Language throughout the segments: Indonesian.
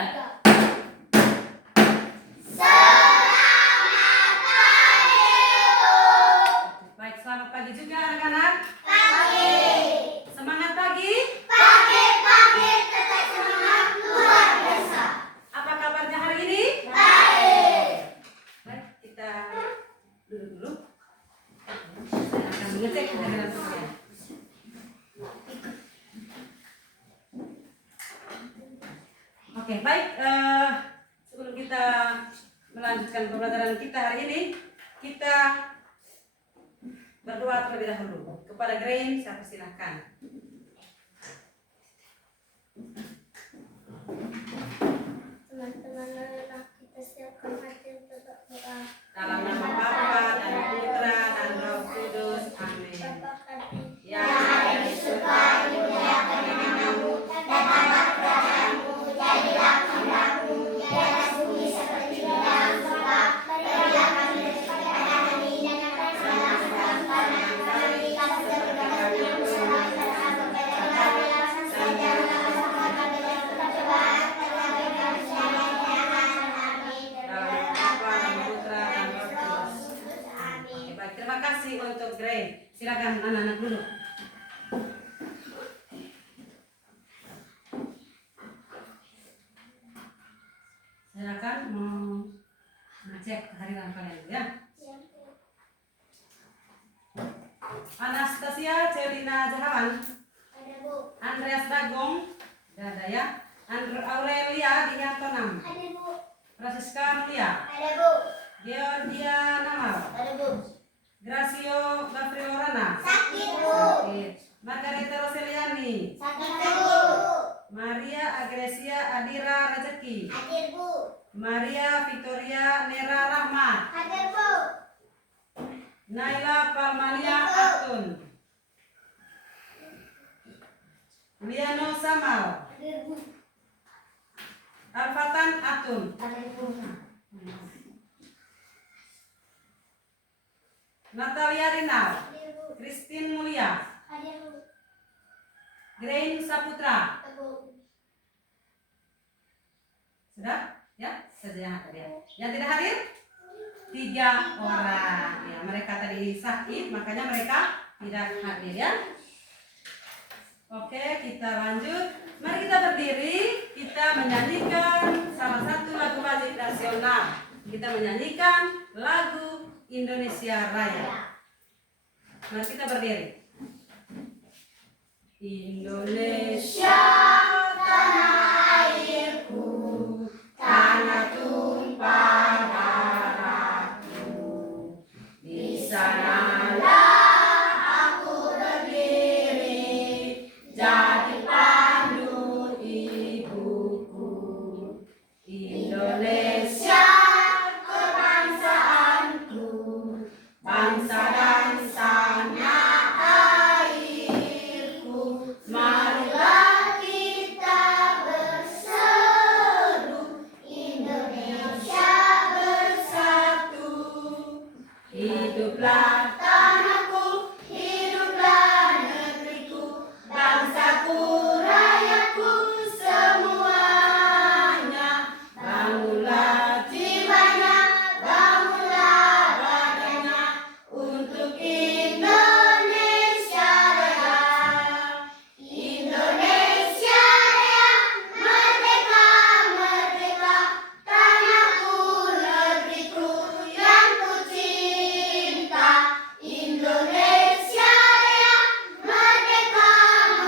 Baik, selamat pagi juga anak-anak. Pagi. Semangat pagi. Pagi, tetap semangat luar biasa. Apa kabarnya hari ini? Baik. Baik, kita duduk dulu. Saya akan mengecek kehadiran kalian. Oke, baik. Sebelum kita melanjutkan pembelajaran kita hari ini, kita berdoa terlebih dahulu. Kepada Grain, saya persilahkan. Teman-teman anak kita siapkan hati untuk berdoa. Dalam nama Bapa dan Putra dan Roh Kudus. Amin. Bapa kami Ya, yang di surga, dimuliakan namamu, datanglah kerajaanmu, jadilah kehendakmu di atas bumi seperti di dalam surga. Berilah kami rezeki pada hari ini dan ampunilah kesalahan kami, seperti kami mengampuni kesalahan kepada kami, dan janganlah masukkan kami dalam pencobaan, tetapi kami selamatkan dari jahat. Amin. dalam Bapa dan Putra dan Roh Kudus. Amin. Oke, baik. Terima kasih untuk Grain. Silakan anak-anak dulu. Saya akan mengecek kehadiran kalian dulu ya. Anastasia Celina Jahawan, Ada Bu. Andreas Dagong, ada ya. Aurelia Diantonam, Ada Bu. Francisca Mulia, Ada Bu. Georgia Namal, Ada Bu. Gracio Gavrilorana, Sakit Bu. sakit. Margareta Roseliani, Sakit Bu. Maria Agresia Adira Rezeki, Hadir Bu. Maria Victoria Nera Rahmat, Hadir Bu. Naila Palmania Atun, Liano Samal, Hadir Bu. Alfatan Atun, Hadir Bu. Natalia Rinal, Hadir Bu. Christine Mulia, Hadir Bu. Grain Saputra. Hadir Bu. Sudah? Ya, saja yang hadir. Yang tidak hadir? 3 orang. Ya, mereka tadi sakit, makanya mereka tidak hadir ya. Oke, kita lanjut. Mari kita berdiri, kita menyanyikan salah satu lagu wajib nasional. Kita menyanyikan lagu Indonesia Raya. Mari kita berdiri. Indonesia tanah airku, tanah tumpah darahku, di sanalah aku berdiri, jadi pandu ibuku. Indonesia kebangsaanku, bangsa dan tanah airku, marilah kita berseru, Indonesia bersatu. Hiduplah tanahku, hiduplah negeriku, bangsaku, rakyatku semuanya. Bangunlah jiwanya, bangunlah badannya, untuk Indonesia Raya. Indonesia Raya, merdeka, merdeka, tanahku, negeriku yang ku cinta. Indonesia Raya, merdeka,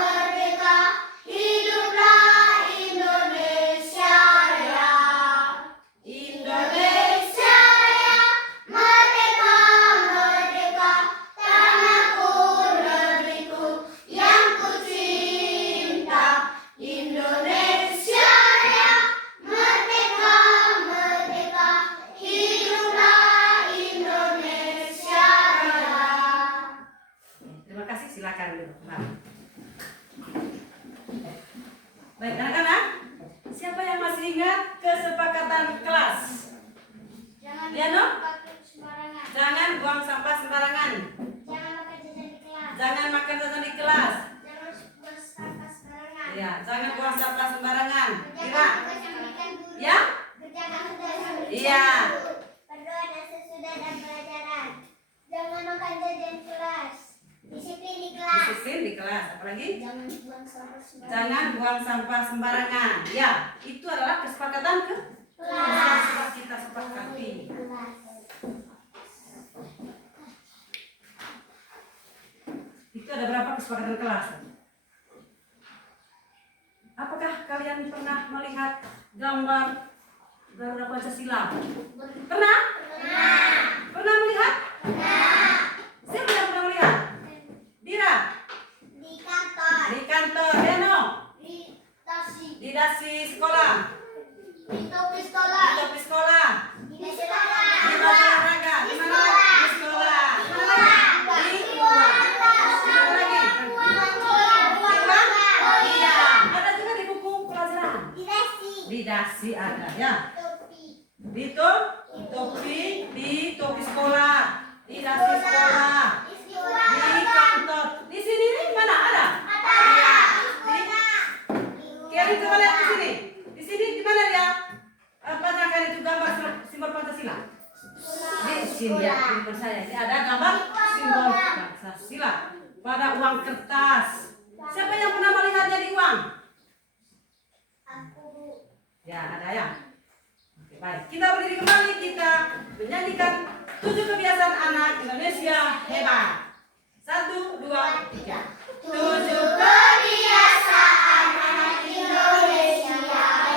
merdeka, hiduplah Indonesia Raya. Indonesia Raya, merdeka, merdeka, tanahku, negeriku yang ku cinta. Indonesia Raya, merdeka, merdeka, hiduplah Indonesia Raya. Terima kasih, silakan duduk. Baik anak-anak, siapa yang masih ingat kesepakatan kelas? Jangan Liano? pakai sembarangan. Jangan buang sampah sembarangan. Jangan makan jajan di kelas. Jangan makan jajan di kelas. Jangan buang sampah sembarangan. Ya, jangan buang sampah sembarangan. Jangan Kira, tugas yang diberikan Iya. Berdoa dan sesudah dan pelajaran. Jangan makan jajan kelas. Disiplin di kelas. Disiplin di kelas. Apalagi? Jangan buang sampah sembarangan. Jangan buang sampah sembarangan. Ya, itu adalah kesepakatan Kelas. yang kita sepakati. Kelas. Itu ada berapa kesepakatan kelas? Apakah kalian pernah melihat gambar Garuda Pancasila? Pernah? Pernah melihat? Siapa yang pernah melihat? Dira? Di kantor. Di kantor. Deno? Di taksi. Di dasi sekolah? Di topi Di sekolah. topi sekolah? Di sekolah. Di baju olahraga? Di mana lagi? Di sekolah? Di mana lagi? Di luar? Di mana lagi? Di luar? Iya. Ada juga di buku pelajaran. Di dasi ada ya. Di topi sekolah, di dasi sekolah, di kantor. Di sini nih mana ada? Iya. Kalian coba lihat di sini. Di sini di mana dia? Apakah itu gambar simbol Pancasila? Di sini ya, di depan saya. Ini ada gambar simbol Pancasila pada uang kertas. Siapa yang pernah melihatnya di uang? Ya, ada ya. Oke, baik. Kita berdiri kembali, kita menyanyikan 7 kebiasaan anak Indonesia hebat. 1, 2, 3. 7 kebiasaan anak Indonesia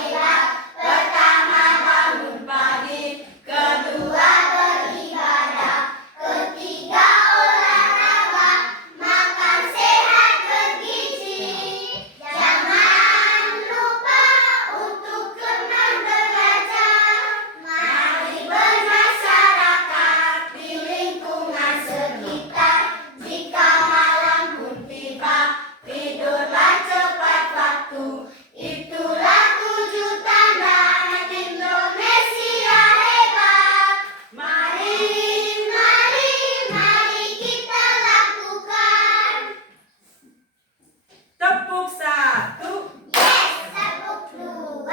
hebat. Pertama, bangun pagi. Kedua, beribadah. Ketiga, olahraga. Makan sehat bergizi. Jangan lupa untuk kenal belajar. Mari bermasyarakat di lingkungan sekitar. Jika malam pun tiba, tidurlah cepat waktu. Itulah 7 tanda anak Indonesia hebat. Mari kita lakukan. Tepuk 1. Yes, tepuk 2.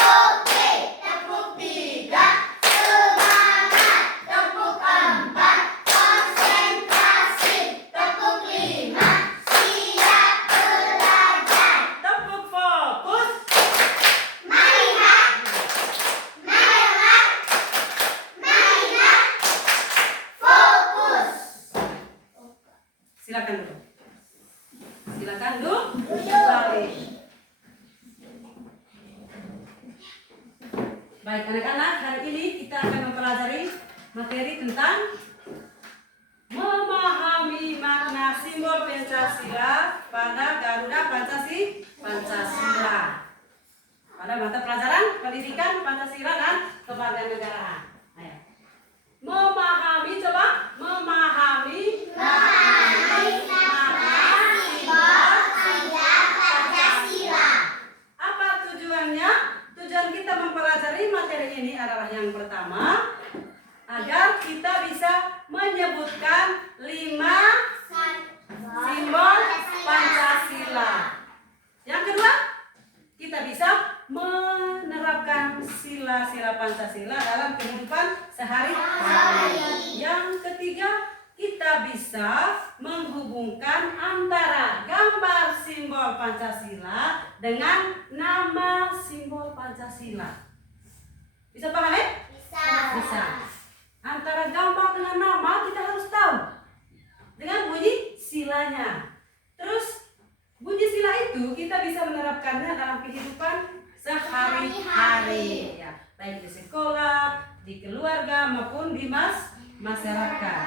Oke, tepuk 3. Semangat. Tepuk 4. Konsentrasi. Tepuk 5. Siap belajar. Tepuk fokus. Melihat. Fokus. Silakan duduk. Silakan duduk. Balik. Baik anak-anak, hari ini kita akan mempelajari materi tentang memahami makna simbol Pancasila pada Garuda Pancasila. Pada mata pelajaran pendidikan Pancasila dan kewarganegaraan. Ayo. Memahami, coba memahami Pancasila. Apa tujuannya? Tujuan kita mempelajari materi ini adalah yang pertama, agar kita bisa menyebutkan 5 simbol Pancasila. Yang kedua, kita bisa menerapkan sila-sila Pancasila dalam kehidupan sehari-hari. Yang ketiga, kita bisa menghubungkan antara gambar simbol Pancasila dengan nama simbol Pancasila. Bisa paham ya? Bisa. Antara gambar dengan nama kita harus tahu dengan bunyi silanya. Terus bunyi sila itu kita bisa menerapkannya dalam kehidupan sehari-hari, ya, baik di sekolah, di keluarga maupun di masyarakat.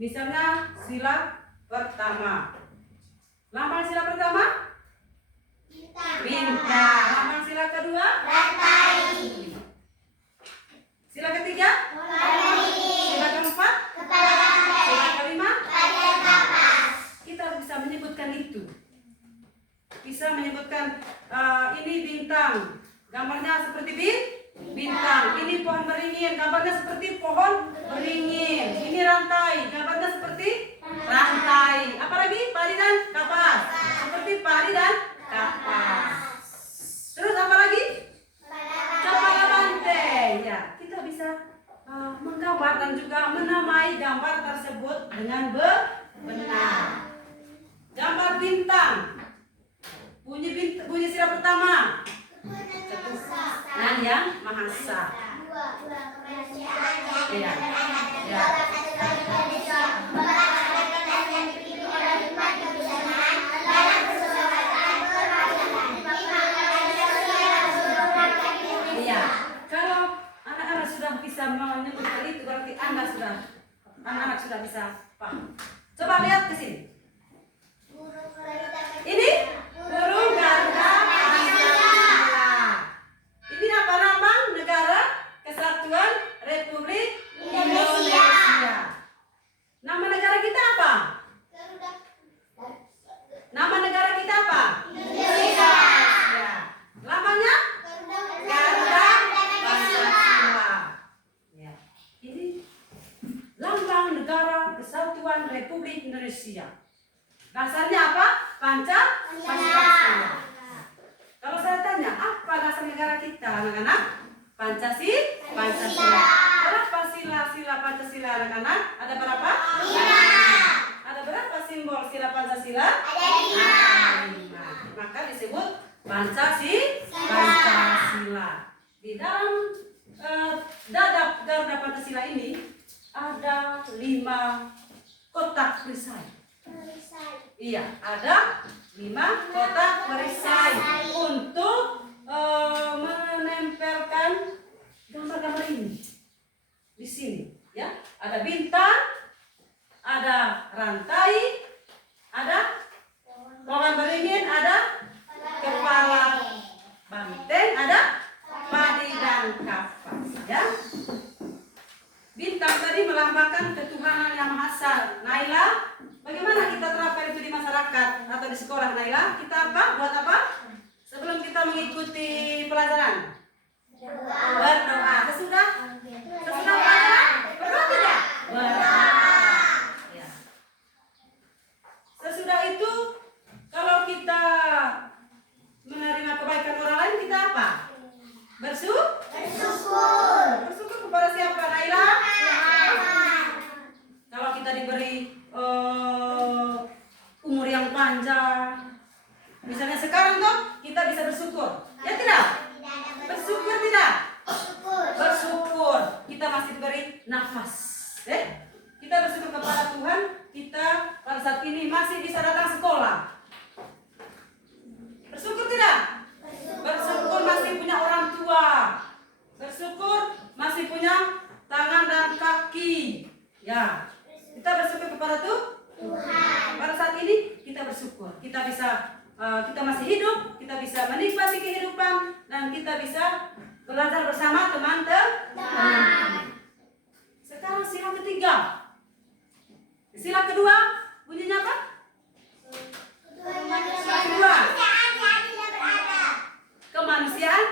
Misalnya sila pertama. Lambang sila pertama? Bintang. Lambang sila kedua? Sila ketiga? Sila keempat? Sila kelima? Kita bisa menyebutkan itu. Bisa menyebutkan ini bintang, gambarnya seperti bintang. Ini pohon beringin, gambarnya seperti pohon beringin. Ini rantai, gambarnya seperti rantai. Apalagi padi dan kapas, seperti padi dan kapas. Terus apa lagi? Kepala dengan benar. Gambar bintang. Bunyi sila pertama. Ketuhanan yang Maha Esa. Iya. Ya. Iya. Kalau anak-anak sudah bisa menyebutkan itu berarti anak-anak sudah bisa paham. Coba lihat ke sini. Ini burung Garuda Pancasila. Ini apa nama negara Kesatuan Republik Indonesia. Nama negara kita apa? Nama negara kita apa? Indonesia. Lamanya Garuda Pancasila. Ya. Ini lambang negara Kesatuan Republik Indonesia. Dasarnya apa? Pancasila. Kalau saya tanya, apa dasar negara kita, anak-anak? Pancasila. Berapa sila Pancasila, anak-anak? Ada berapa? 5. Ada berapa simbol sila Pancasila? Ada 5. Maka disebut Pancasila. Di dalam dadap Garuda Pancasila ini ada 5 kotak perisai. Iya, ada 5 kotak perisai untuk menempelkan gambar-gambar ini di sini. Ya, ada bintang, ada rantai, ada pohon beringin, ada kepala banteng, ada padi dan kapas. Ya, bintang tadi melambangkan ketuhanan yang Maha Esa. Naila, bagaimana kita terapkan itu di masyarakat atau di sekolah, Naila? Kita apa? Buat apa? Sebelum kita mengikuti pelajaran? Berdoa. Sesudah pelajaran? Berdoa tidak? Berdoa. Ya. Sesudah itu, kalau kita menerima kebaikan orang lain, kita apa? Bersyukur. Bersyukur kepada siapa, Naila? Kalau kita diberi umur yang panjang, misalnya sekarang tuh kita bisa bersyukur, ya tidak? Bersyukur tidak? Bersyukur kita masih diberi nafas. Kita bersyukur kepada Tuhan, kita pada saat ini masih bisa datang sekolah. Bersyukur tidak? Bersyukur masih punya orang tua. Bersyukur masih punya tangan dan kaki. Ya, kita bersyukur kepada Tuhan. Pada saat ini kita bersyukur. Kita bisa, kita masih hidup. Kita bisa menikmati kehidupan dan kita bisa belajar bersama teman-teman. Sekarang sila ketiga. Sila kedua bunyinya apa? Sila kedua. Kemanusiaan.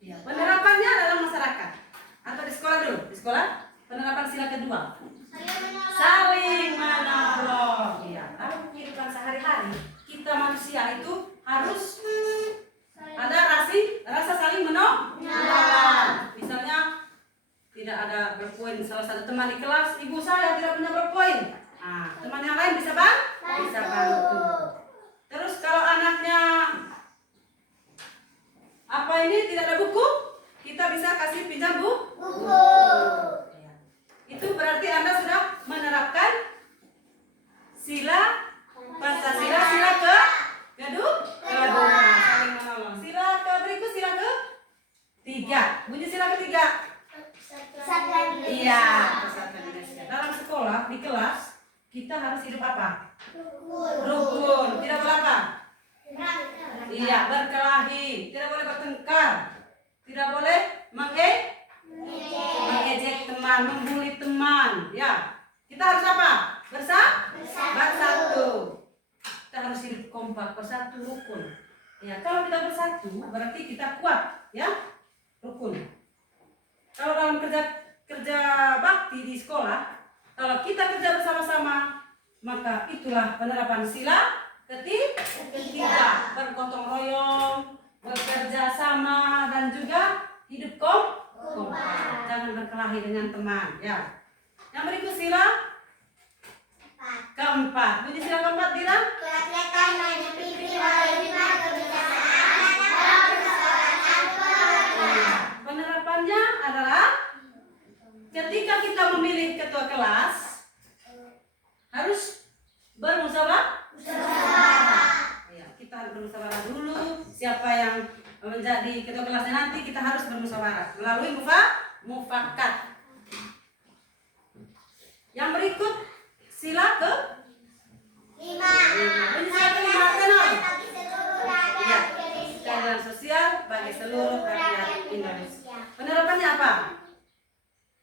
Ya, penerapannya dalam masyarakat atau di sekolah dulu. Di sekolah penerapan sila kedua. Saling menolong. Ya, dalam kehidupan sehari-hari kita manusia itu harus ada rasa saling menolong. Misalnya tidak ada berpoin salah satu teman di kelas, ibu saya tidak punya berpoin. Nah, teman yang lain bisa bantu. Terus kalau anaknya tidak ada buku, kita bisa kasih pinjam buku. Ya. Itu berarti Anda sudah menerapkan sila Pancasila, sila kedua, saling menolong. Sila berikut, sila ketiga. Bunyi sila ketiga. Iya, Persatuan Indonesia. Dalam sekolah, di kelas, kita harus hidup apa? Rukun. Tidak boleh apa? Iya, berkelahi. Tidak boleh bertengkar. Tidak boleh mengejek teman, membuli teman. Ya, kita harus apa? Bersatu. Kita harus hidup kompak, bersatu, rukun. Ya, kalau kita bersatu, berarti kita kuat. Ya, rukun. Kalau dalam kerja bakti di sekolah, kalau kita kerja bersama-sama, maka itulah penerapan sila ketiga, bergotong royong, bekerja sama, dan juga hidup kompak. Jangan berkelahi dengan teman. Ya. Yang berikut sila keempat. Bunyi sila keempat Dira. Kerakyatan menyepi priwalima kebijaksanaan dalam persoalan keluarga. Penerapannya adalah ketika kita memilih ketua kelas harus bermusyawarah. Ya, kita harus bermusyawarah dulu. Siapa yang menjadi ketua kelasnya nanti kita harus bermusyawarah melalui mufakat. Yang berikut sila ke 5. Bunyi sila kelima tenor. Bagi seluruh rakyat Ya, Indonesia. keadilan sosial bagi seluruh rakyat Indonesia. Penerapannya apa?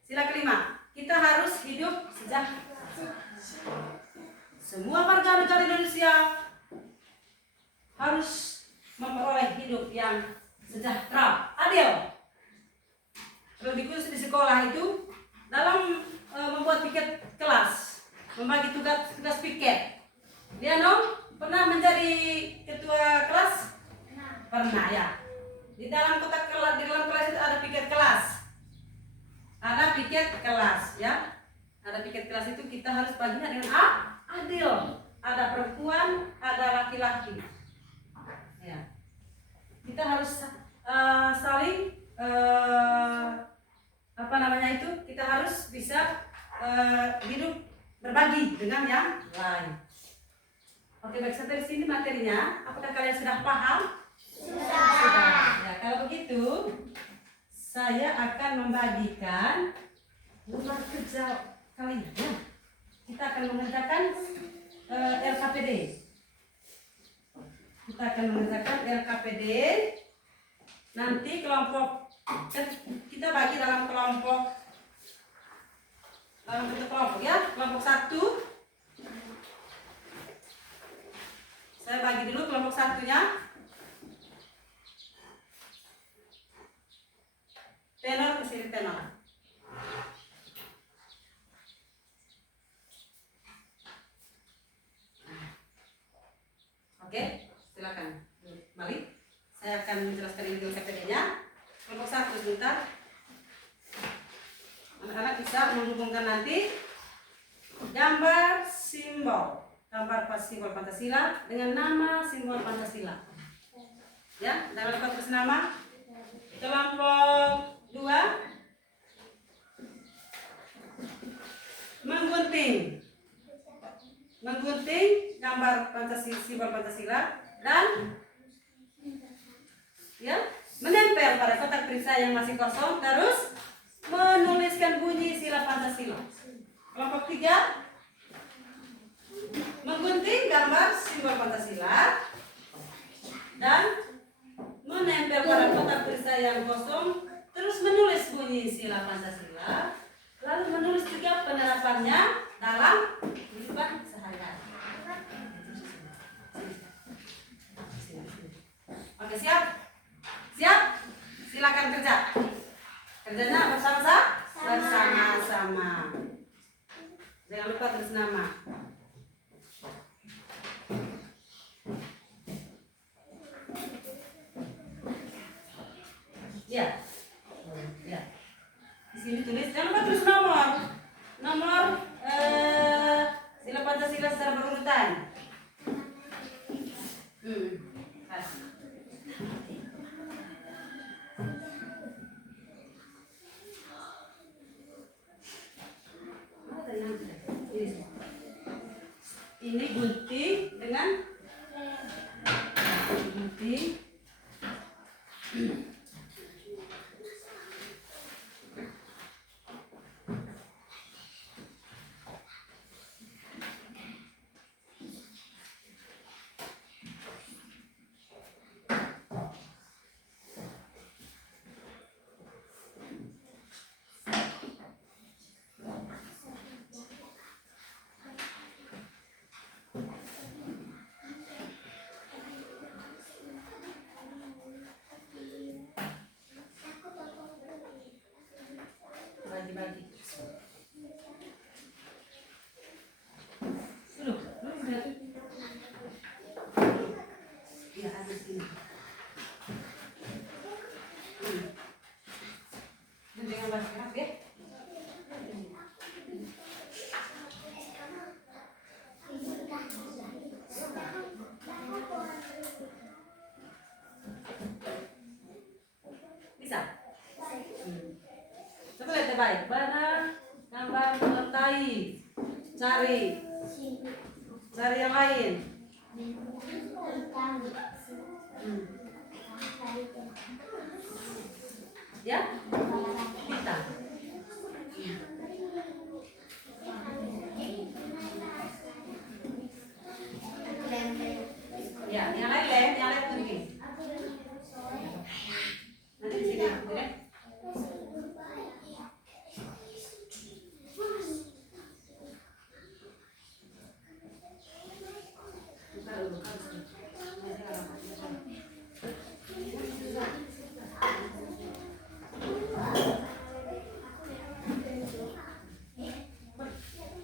Sila kelima, kita harus hidup sejahtera. Semua warga negara Indonesia harus memperoleh hidup yang sejahtera, adil. Terlebih khusus di sekolah itu dalam membuat piket kelas, membagi tugas piket. Dia pernah menjadi ketua kelas? Pernah ya. Di dalam kotak kelas, di dalam kelas itu ada piket kelas. Ada piket kelas ya. Ada piket kelas itu kita harus baginya dengan adil. Ada perempuan, ada laki-laki. Ya. Kita harus saling kita harus bisa hidup berbagi dengan yang lain. Oke, baik, sampai di sini materinya. Apakah kalian sudah paham? Sudah. Ya, kalau begitu saya akan membagikan rumah kerja kalian. Kita akan mengerjakan LKPD. Kita akan mengerjakan LKPD. Nanti kita bagi dalam bentuk kelompok ya. Kelompok 1. Saya bagi dulu kelompok 1-nya. Tenor ke sini tenor. Oke, silakan. Mari, saya akan menjelaskan ini dulu KPD-nya. Kelompok 1 sebentar. Anak-anak bisa menghubungkan nanti gambar simbol simbol Pancasila dengan nama simbol Pancasila. Ya, jangan lupa tulis nama. Kelompok 2 menggunting gambar simbol Pancasila dan ya menempel pada kotak perisa yang masih kosong, terus menuliskan bunyi sila Pancasila. Kelompok 3 menggunting gambar simbol Pancasila dan menempel pada kotak perisa yang kosong, terus menulis bunyi sila Pancasila, lalu menulis juga penerapannya dalam kehidupan sehari-hari. Oke, siap? Siap? Silakan kerja. Kerjanya bersama-sama. Jangan lupa tulis nama. Ya. Ya. Di sini tulis, jangan lupa tulis nomor. Nomor sila Pancasila secara berurutan. Ini gunting dengan gunting. baik-baik. Mana gambar menyertai? Cari yang lain. Ya, kita. Ya, yang lain tunjukin. Nanti di sini, oke?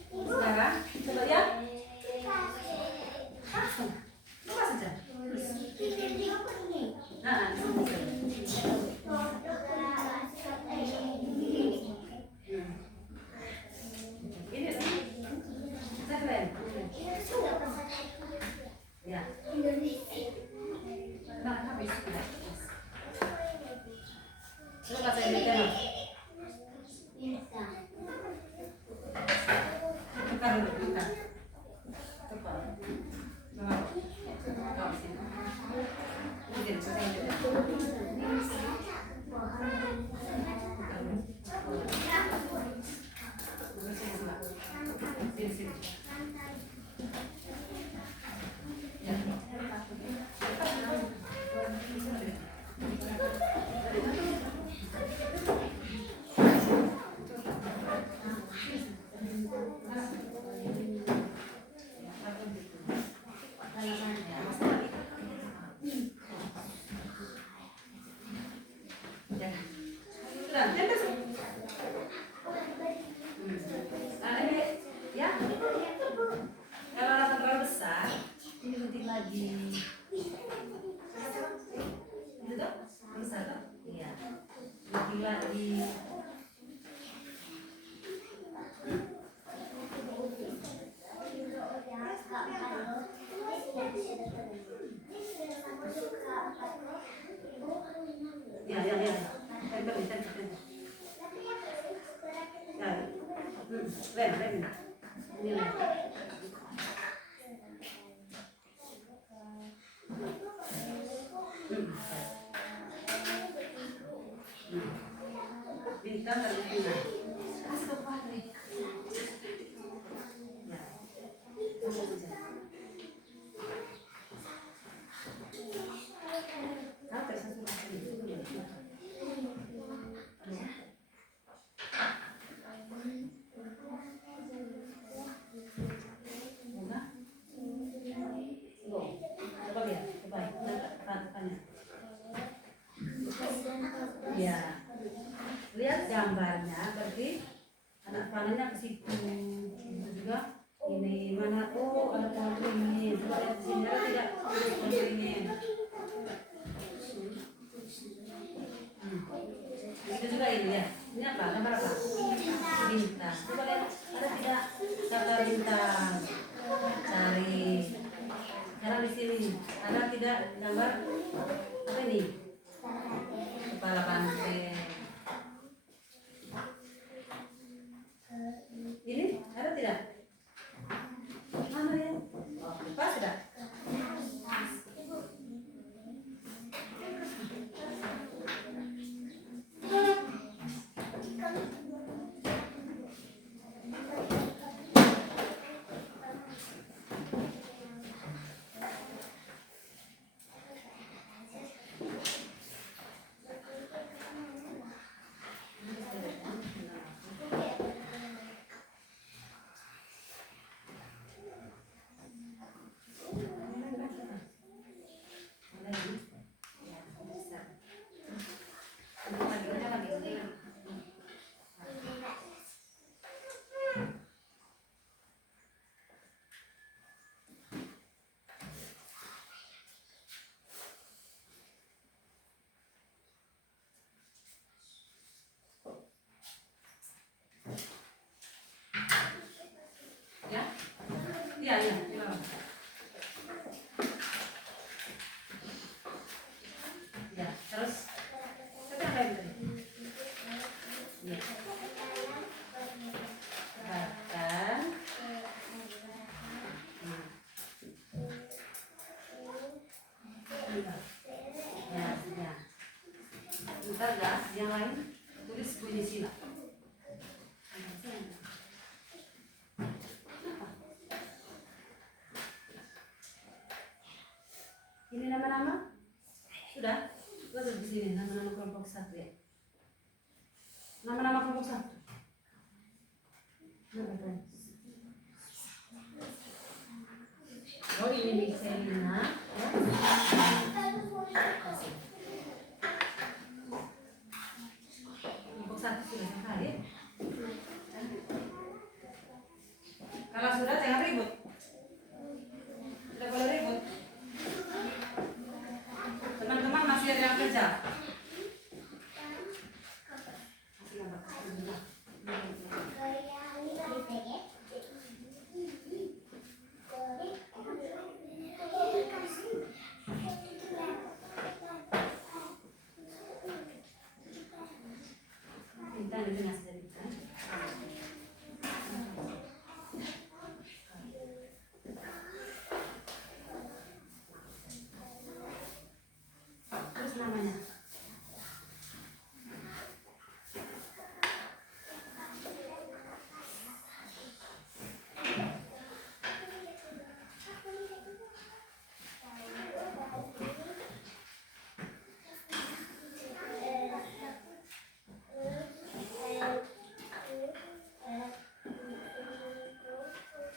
Sekarang, coba ya. Langsung. Coba saja. Nah, ini tuh. Keren. Ya. Nah, habis sudah. Coba bahasa Indonesia. Buka dulu, buka. Coba. Kau sini. Ini bahasa Indonesia. Sini, sini. Ya. Sudah, tempel. Ya. Kalau rasa terlalu besar, ini gunting lagi. Itu tuh, bisa tuh? Iya. Gunting lagi. Ya. Tempel. Ya. Lem. Ini lem. Bintang dan bintang. Kasih ke Patri. Ya. Coba lihat, ya, lihat gambarnya, berarti anak panahnya ke situ. Itu juga ini mana? Oh, ada pohon beringin. Coba lihat di sini, ada tidak pohon beringin? Itu juga ini ya. Ini apa? Gambar apa? Bintang. Coba lihat, ada tidak gambar bintang? Cari. Sekarang di sini ada tidak gambar apa ini? Kepala banteng. Ini ada tidak? Mana ya? Oh, pas tidak? Ya. Bentar guys, yang lain tulis bunyi sila. Ini nama-nama? Sudah? Tulis di sini nama-nama kelompok 1 ya. Nama-nama kelompok 1. Oh ini nih Selina. Kelompok 1 sudah selesai ya? Kalau sudah jangan ribut. Tidak boleh ribut. Teman-teman masih ada yang kerja. Bintang itu nasi dari bintang. Terus namanya.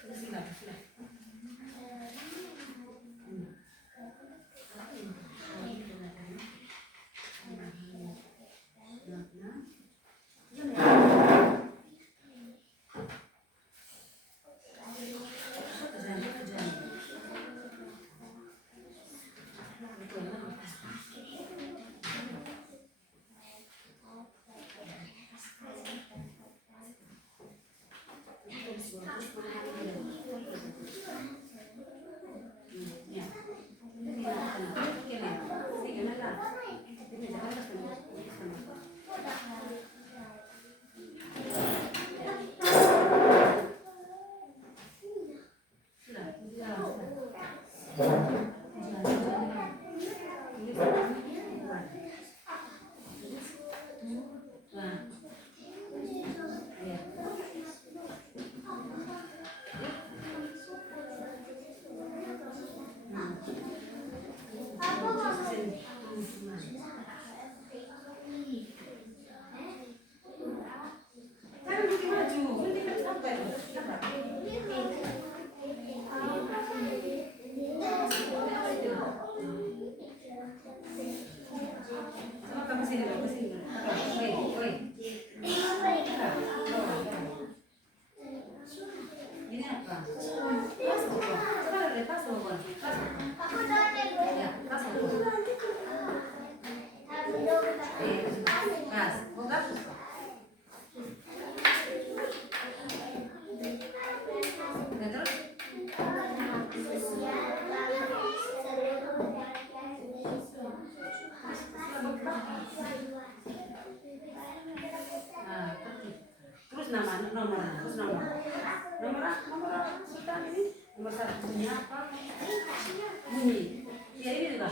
Terus sila. Ini apa? Coba lihat password. Pas, buka. Terus? Terus nomor sultan ini nomor 1 bunyi apa? Bunyi. Ya ini juga.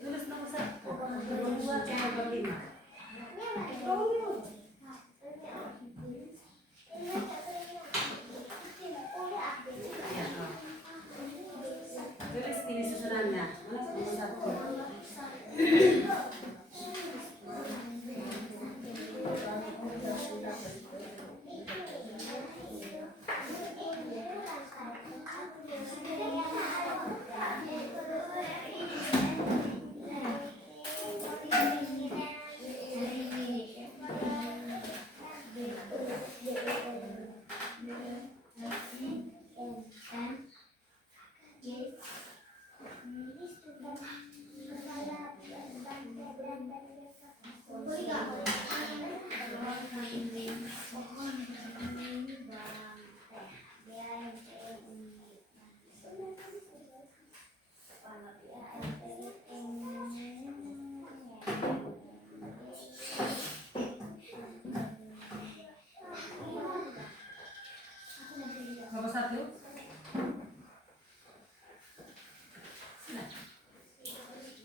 Tulis nomor 1. Nomor 2 nomor 5. Ya. Tulis ini susunannya. Nomor 1.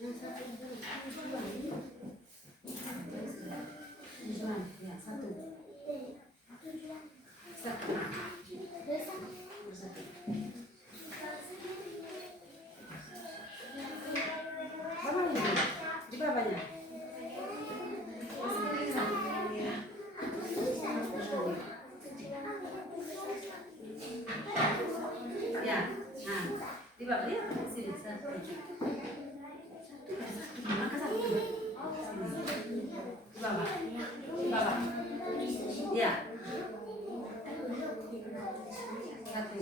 Ya, satu. Satu. Apa ini? Di bawahnya. Ya, nah, di bawahnya sini satu. Angkat satu. Di bawah. Di bawah. Ya. Satu.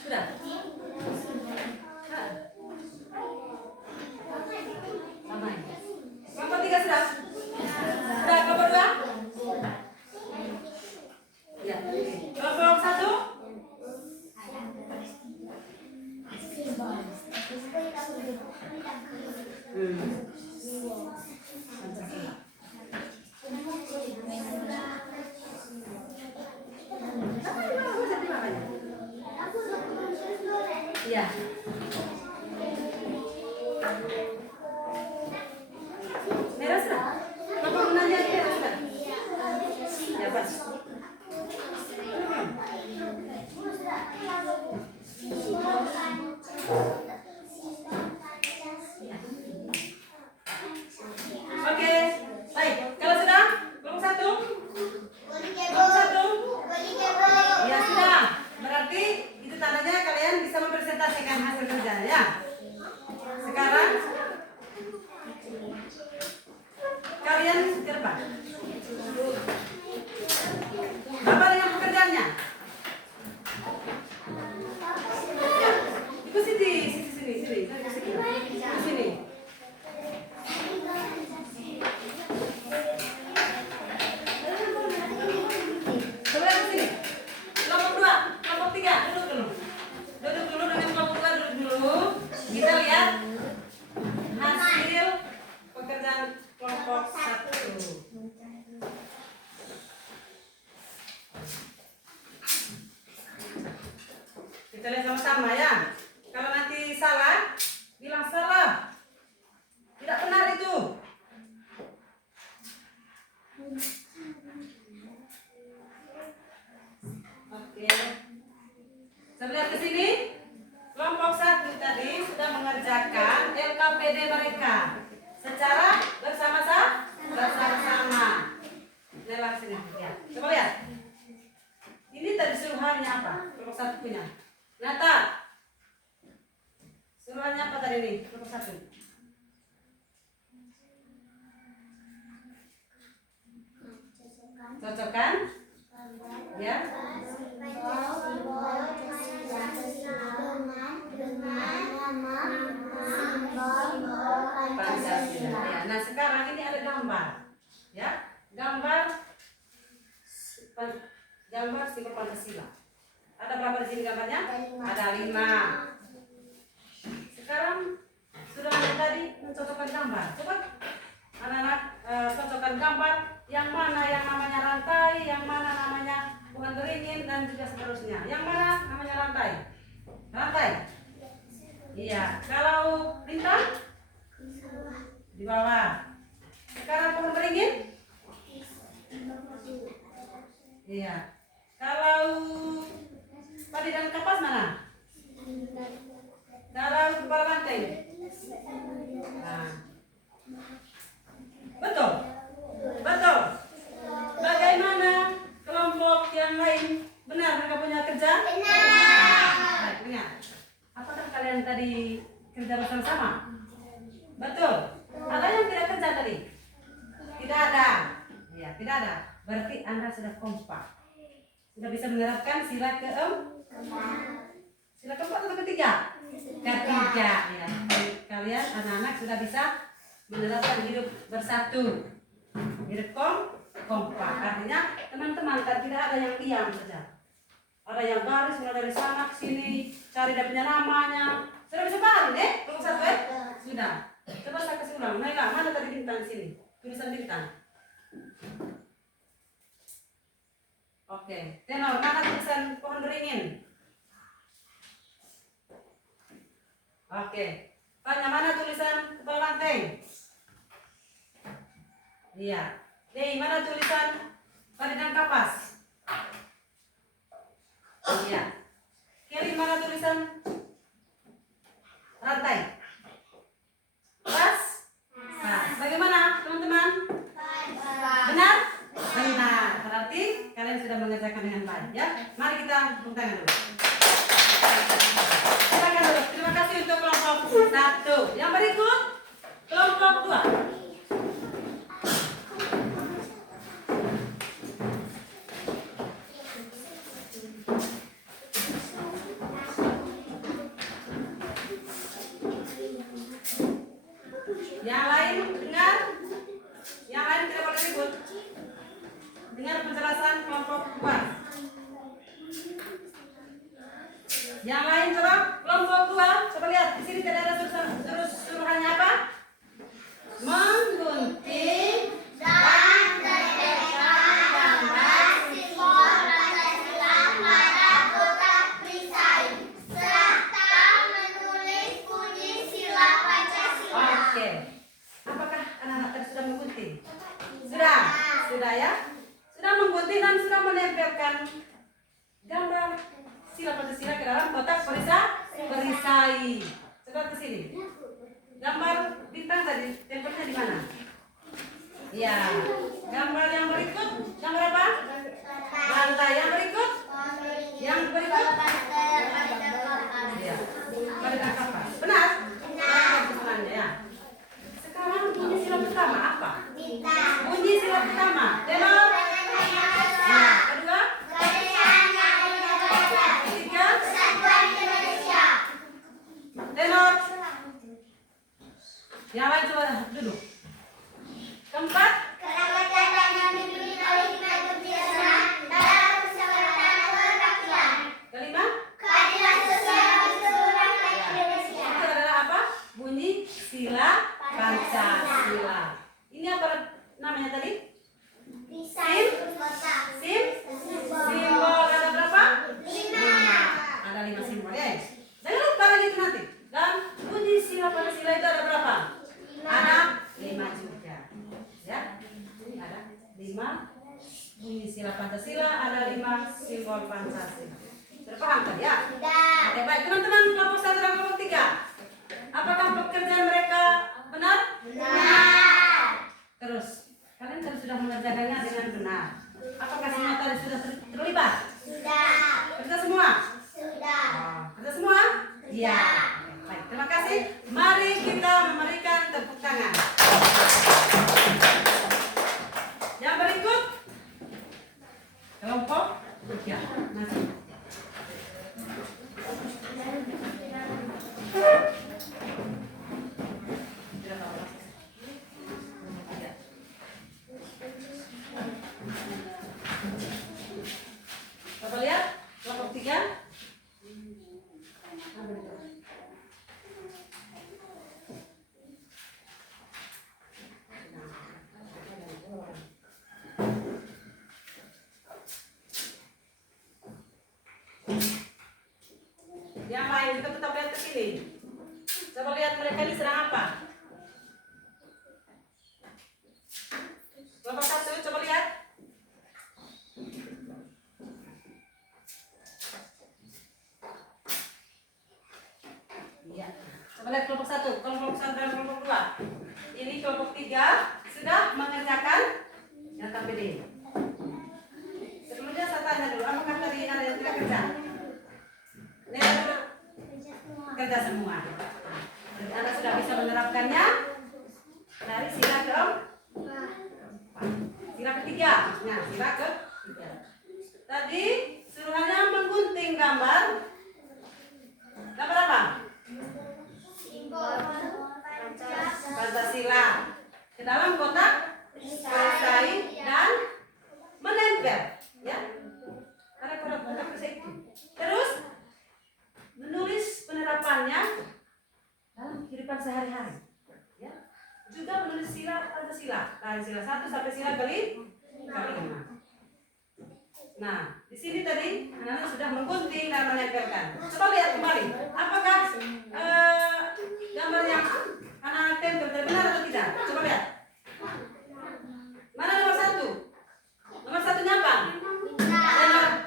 Sudah. Sama. Kelompok 3 sudah. Sudah kelompok 2? Ya. Kelompok 1? Ya. Merah sudah. Kelompok menanya merah sudah. Ya, pas. Oke, baik. Kalau sudah, kelompok 1? Kelompok 1? Ya sudah. Berarti itu tandanya kalian bisa mempresentasikan hasil kerja ya. Sekarang kalian ke depan. Bapak dengan pekerjaannya. Ya, itu sini. Di sini. Sebelah ke sini. Kelompok 2, kelompok 3, duduk dulu. Duduk dulu dengan kelompok 2, duduk dulu. Kita lihat hasil pekerjaan kelompok 1. Kita lihat sama-sama ya. Kalau nanti salah, bilang salah. Tidak benar itu. Oke. Sebelah ke sini. Kelompok 1 tadi sudah mengerjakan LKPD mereka secara bersama-sama. Tengok sini. Ya. Coba lihat. Ini tadi suruhannya apa? Kelompok satu punya. Nata. Suruhannya apa tadi ini? Kelompok satu. Cocokkan? Ya. Pancasila. Ya. Nah sekarang ini ada gambar. Ya. Gambar simbol Pancasila. Ada berapa di sini gambarnya? Ada 5. Sekarang sudah ada tadi mencocokkan gambar. Coba anak-anak cocokkan gambar yang mana yang namanya rantai, yang mana namanya pohon beringin dan juga seterusnya. Yang mana namanya rantai? Rantai. Iya. Kalau bintang di bawah. Sekarang pohon beringin? Iya. Kalau padi dan kapas mana? Kalau kepala banteng? Nah. Betul? Betul. Bagaimana kelompok yang lain? Benar mereka punya kerja? Benar. Baik, apakah kalian tadi kerja bersama-sama? Betul. Ada yang tidak kerja tadi? Tidak ada. Ya, tidak ada. Berarti Anda sudah kompak. Sudah bisa menerapkan sila sila keempat atau ketiga? Ketiga. Ya. Kalian anak-anak sudah bisa menerapkan hidup bersatu. Hidup kompak. Artinya teman-teman kan tidak ada yang diam saja. Ada yang baris mulai dari sana ke sini, cari dia punya namanya. Sudah bisa paham deh? Kelompok satu ya? Sudah. Coba saya kasih ulang. Naila, mana tadi bintang sini? Tulisan bintang. Oke. Tenor, mana tulisan pohon beringin? Oke. Tanya mana tulisan kepala banteng? Iya. Dei, mana tulisan padi dan kapas? Iya. Kiri, mana tulisan rantai? Pas? Nah, bagaimana teman-teman? Benar? Benar. Berarti kalian sudah mengerjakan dengan baik ya. Mari kita tepuk tangan dulu. Silakan dulu. Terima kasih untuk kelompok 1. Yang berikut kelompok 2. Yang lain dengar? Yang lain tidak boleh ribut. Dengar penjelasan kelompok 2. Yang lain coba kelompok 2, coba lihat di sini tidak ada terus suruhannya apa? Menggunting Dan menempelkan gambar simbol Pancasila pada kotak perisai serta menulis bunyi sila Pancasila. Oke. Apakah anak-anak tadi sudah menggunting? Sudah. Sudah ya? Sudah menggunting dan sudah menempelkan gambar sila Pancasila ke dalam kotak perisai. Coba ke sini. Gambar bintang tadi tempelnya di mana? Iya. Gambar yang berikut gambar apa? Rantai. Yang berikut? Yang berikut? Iya. Padi dan kapas. Benar? Benar. Ya. Sekarang bunyi sila pertama apa? Bunyi sila pertama. Tenor. Ya. Kedua? Ketiga? Tenor. Yang lain coba duduk. Keempat? Kelima? Itu adalah apa? Bunyi sila Pancasila. Ini apa namanya tadi? Simbol ada berapa? 5. Ada 5 simbol ya. Jangan lupa lagi itu nanti. Dan bunyi sila Pancasila itu ada berapa? Ada 5 juga. Ya. Ini ada 5 bunyi sila Pancasila, ada 5 simbol Pancasila. Sudah paham kan ya? Oke, baik teman-teman kelompok 1 dan kelompok 3. Apakah pekerjaan mereka benar? Terus Kalian kan sudah mengerjakannya dengan benar. Apakah semua tadi sudah terlibat? Sudah. Kerja semua? Sudah. Kerja semua? Iya. Baik, terima kasih. Mari kita memberikan tepuk tangan. Yang berikut kelompok 3. Masih. Coba lihat kelompok 3. Yang lain juga tetap lihat ke sini. Coba lihat mereka ini sedang apa? Kelompok 1, coba lihat. Iya. Coba lihat kelompok 1, kelompok 1 dan kelompok 2. Ini kelompok 3 sudah mengerjakan yang KPD. Sebelumnya saya tanya dulu, apakah tadi ada yang tidak kerja? Kerja semua. Jadi Anda sudah bisa menerapkannya dari sila sila ketiga. Nah, sila ketiga. Tadi suruhannya menggunting gambar. Gambar apa? Simbol Pancasila ke dalam kotak perisai dan menempel, ya. Ada kotak perisai itu. Terus menulis penerapannya dalam kehidupan sehari-hari, ya. Juga menulis sila Pancasila dari sila 1 sampai sila ke-5. Nah, di sini tadi anak-anak sudah menggunting dan menempelkan. Coba lihat kembali, apakah gambar yang anak tempel benar atau tidak? Coba lihat. Mana nomor 1? Nomor 1-nya apa?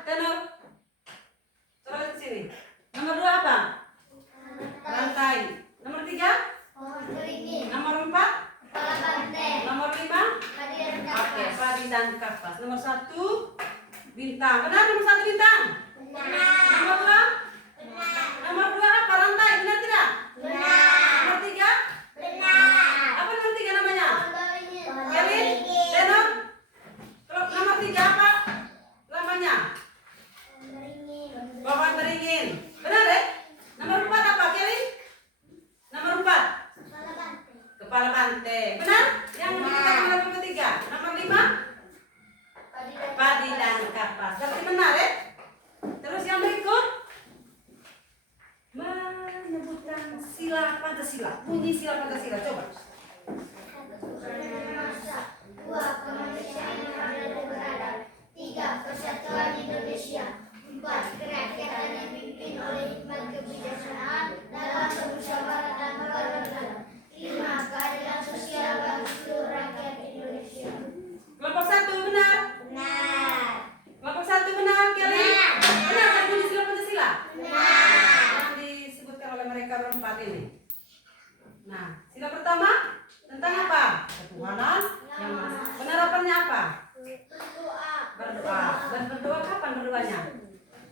Tenor. Coba lihat di sini. Nomor 2 apa? Rantai. Nomor 3? Nomor 4? Nomor 5? Oke, padi dan kapas. Nomor 1 bintang. Benar nomor 1 bintang? Nomor 2? Nomor 2 apa? Rantai. Benar tidak? Nomor 3? Apa nomor 3 namanya? Kelin? Tenor? Nomor 3 apa? Lamanya? Bapak beringin. Benar ya? Nomor 4 apa, Kelin? Nomor 4? Kepala banteng. Benar? Yang kita nomor 3. Nomor 5? Padi dan kapas. Berarti benar ya? Terus yang berikut menyebutkan sila Pancasila. Bunyi sila Pancasila. Coba. 2. Kemanusiaan yang adil dan beradab. 3. Persatuan Indonesia. 4. Kerakyatan yang dipimpin oleh hikmat kebijaksanaan dalam kemusyawaratan kebangsaan. 5. Keadilan sosial bagi seluruh rakyat Indonesia. Kelompok 1 benar? Kelompok 1 benar, Kelly? Benar kan bunyi sila Pancasila? Yang disebutkan oleh mereka berempat ini. Nah, sila pertama tentang apa? Ketuhanan yang Maha. Penerapannya apa? Berdoa. Dan berdoa kapan berdoanya?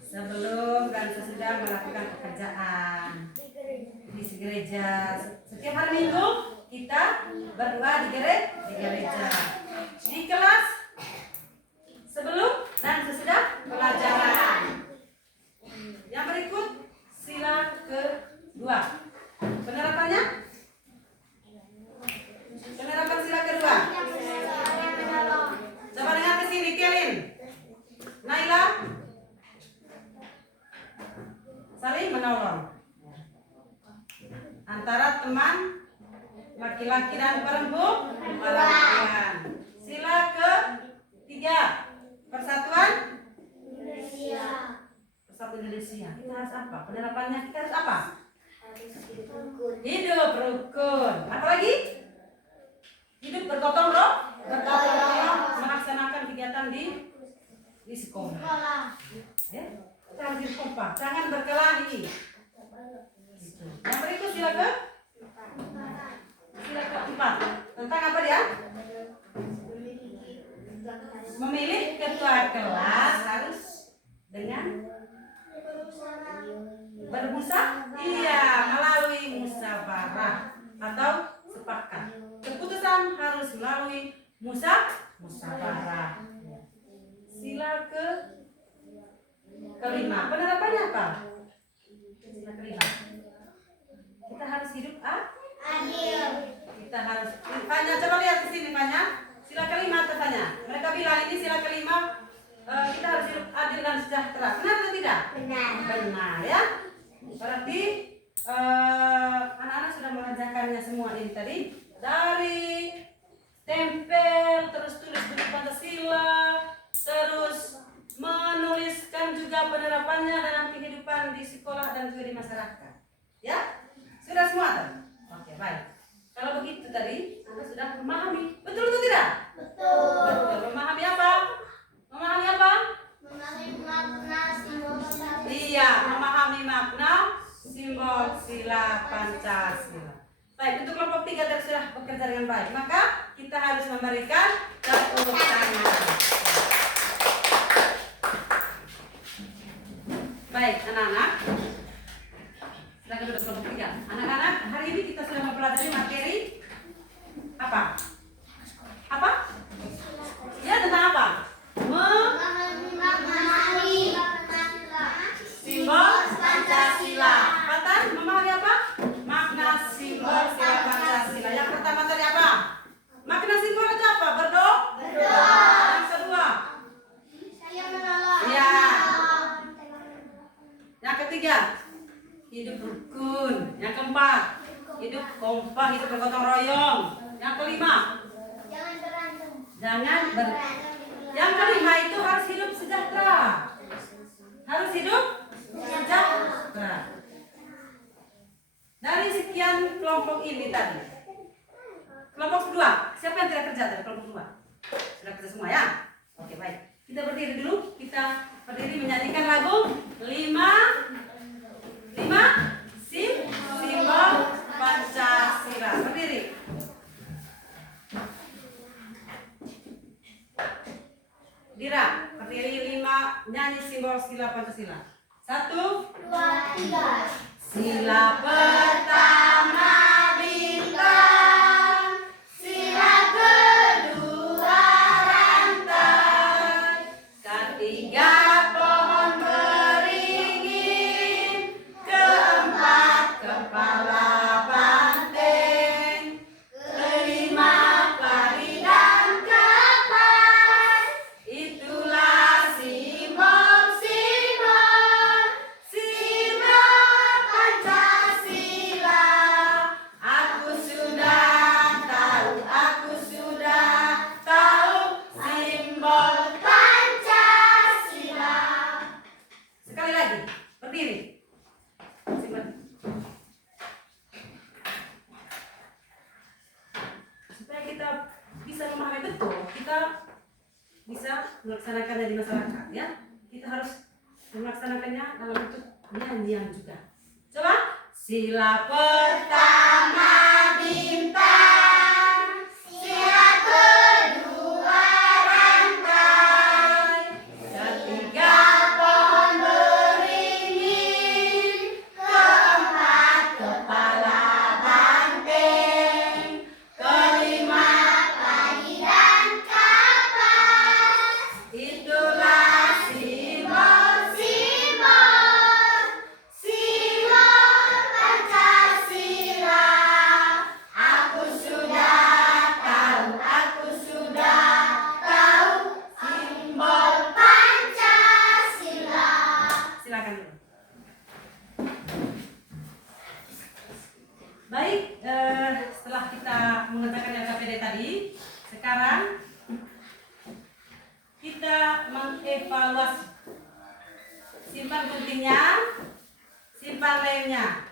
Sebelum dan sesudah melakukan pekerjaan di gereja. Setiap hari Minggu kita berdoa di gereja. Di kelas sebelum dan sesudah pelajaran. Yang berikut sila kedua. Penerapannya? Penerapan sila kedua. Coba dengar ke sini, Kelin. Naila. Saling menolong antara teman laki-laki dan perempuan. Sila ke-3. Persatuan Indonesia. Kita harus apa? Penerapannya kita harus apa? Hidup rukun. Apa lagi? Hidup bergotong royong, melaksanakan kegiatan di sekolah. Ya, kita harus hidup kompak, jangan berkelahi. Yang berikut sila ke-4. Tentang apa dia? Memilih ketua kelas harus dengan bermusyawarah, iya, melalui musyawarah atau sepakat. Keputusan harus melalui musyawarah. Sila kelima, penerapannya apa? Sila kelima, kita harus hidup Adil. kita harus Fanya, coba lihat ke sini Fanya. Sila kelima katanya. Mereka bilang ini sila kelima, kita harus hidup adil dan sejahtera. Benar atau tidak? Benar. Benar ya. Berarti anak-anak sudah mengerjakannya semua ini tadi. Dari tempel, terus tulis Pancasila, terus menuliskan juga penerapannya dalam kehidupan di sekolah dan juga di masyarakat. Ya? Sudah semua tuh? Oke, baik. Kalau begitu tadi, Anda sudah memahami. Betul atau tidak? Betul. Betul. Memahami apa? Memahami apa? Memahami makna simbol Pancasila. Iya, memahami makna simbol sila Pancasila. Baik, untuk kelompok 3 tadi sudah bekerja dengan baik. Maka kita harus memberikan tepuk tangan. Baik, anak-anak. Silakan duduk kelompok 3. Anak-anak, hari ini kita sudah mempelajari materi apa? Apa? Ya, tentang apa? Memahami Simbol Pancasila. Patan, memahami apa? Makna simbol sila Pancasila. Yang pertama tadi apa? Makna simbol itu apa? Berdoa. Yang kedua? Saya menolak. Ya. Yang ketiga? Hidup rukun. Yang keempat? Hidup kompak, hidup bergotong royong. Yang kelima? Jangan berantem. Yang kelima itu harus hidup sejahtera. Harus hidup sejahtera. Dari sekian kelompok ini tadi, kelompok kedua, siapa yang tidak kerja dari kelompok kedua? Sudah kerja semua ya? Oke, baik. Kita berdiri dulu. Kita berdiri menyanyikan lagu 5 simbol Pancasila. Berdiri. Dira, berdiri 5 nyanyi simbol sila Pancasila. 1, 2, 3. sila pertama bintang, sila kedua rantai, ketiga pohon beringin, keempat kepala banteng, kelima pari dan kapas. Itulah simbol Pancasila. Aku sudah tahu simbol Pancasila. Sekali lagi, berdiri. Supaya kita bisa memahami betul, kita bisa melaksanakannya di masyarakat ya. Kita harus melaksanakannya dalam bentuk nyanyian juga. Coba, sila pertama bintang, sila kedua rantai, ketiga pohon beringin, keempat kepala banteng, kelima padi dan kapas. Itulah simbol Pancasila. Aku sudah tahu simbol Pancasila. Silakan dulu. Baik, setelah kita mengerjakan LKPD tadi, sekarang kita mengevaluasi. Simpan guntingnya, simpan lemnya.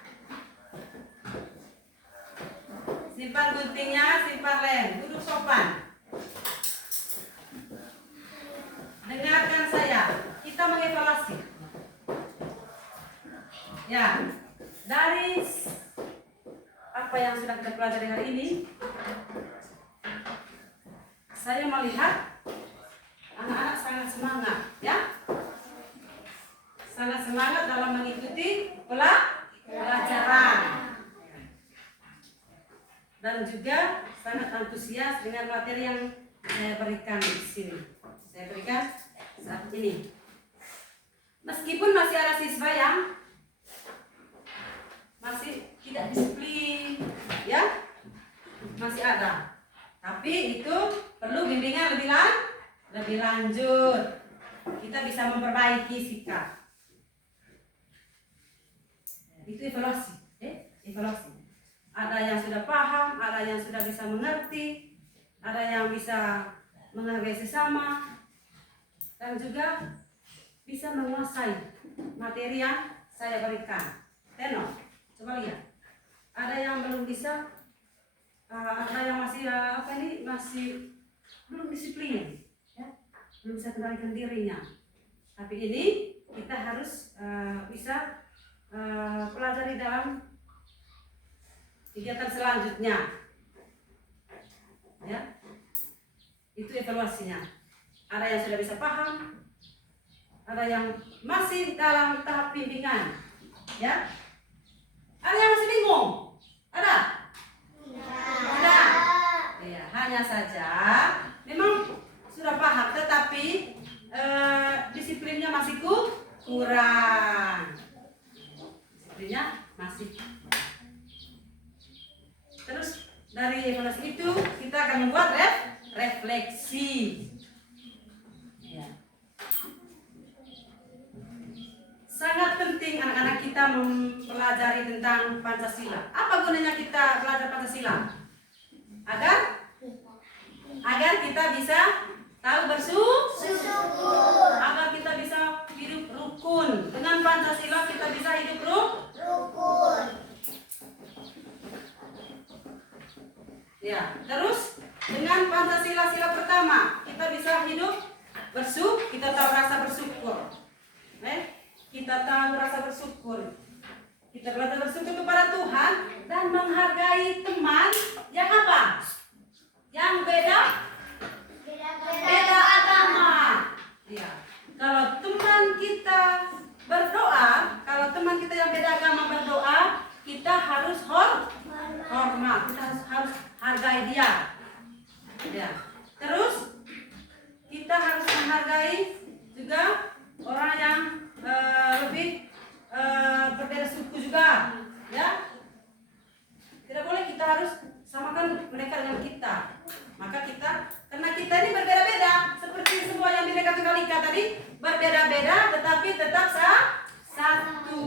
Simpan guntingnya, simpan lem. Duduk sopan. Dengarkan saya. Kita mengevaluasi. Ya, dari apa yang sudah kita pelajari hari ini, saya melihat antusias dengan materi yang saya berikan di sini. Saya berikan saat ini. Meskipun masih ada siswa yang masih tidak disiplin, ya, masih ada. Tapi itu perlu bimbingan lebih lanjut. Kita bisa memperbaiki sikap. Itu evaluasi, evaluasi. Ada yang sudah paham, ada yang sudah bisa mengerti, ada yang bisa menghargai sesama, dan juga bisa menguasai materi yang saya berikan. Tenor, coba lihat. Ada yang belum bisa, ada yang masih masih belum disiplin, ya? Belum bisa kendalikan dirinya. Tapi ini kita harus bisa pelajari dalam kegiatan selanjutnya, ya. Itu evaluasinya. Ada yang sudah bisa paham, ada yang masih dalam tahap bimbingan, ya. Ada yang masih bingung, ada? Tidak. Ya, hanya saja memang sudah paham, tetapi disiplinnya masih kurang. Disiplinnya masih. Terus dari evaluasi itu kita akan membuat refleksi. Ya. Sangat penting anak-anak kita mempelajari tentang Pancasila. Apa gunanya kita belajar Pancasila? Agar kita bisa tahu bersyukur. Agar kita bisa hidup rukun. Dengan Pancasila kita bisa hidup rukun. Ya, terus dengan Pancasila sila pertama kita bisa hidup bersyukur. Kita tahu rasa bersyukur. Kita tahu rasa bersyukur. Kita belajar bersyukur kepada Tuhan dan menghargai teman yang apa? Yang beda agama. Ya. Kalau teman kita berdoa, kalau teman kita yang beda agama berdoa, kita harus hormat. Kita harus hargai dia. Ya. Terus kita harus menghargai juga orang yang lebih berbeda suku juga, ya. Tidak boleh kita harus samakan mereka dengan kita. Maka karena kita ini berbeda-beda, seperti semua yang Bhinneka Tunggal Ika tadi, berbeda-beda tetapi tetap satu.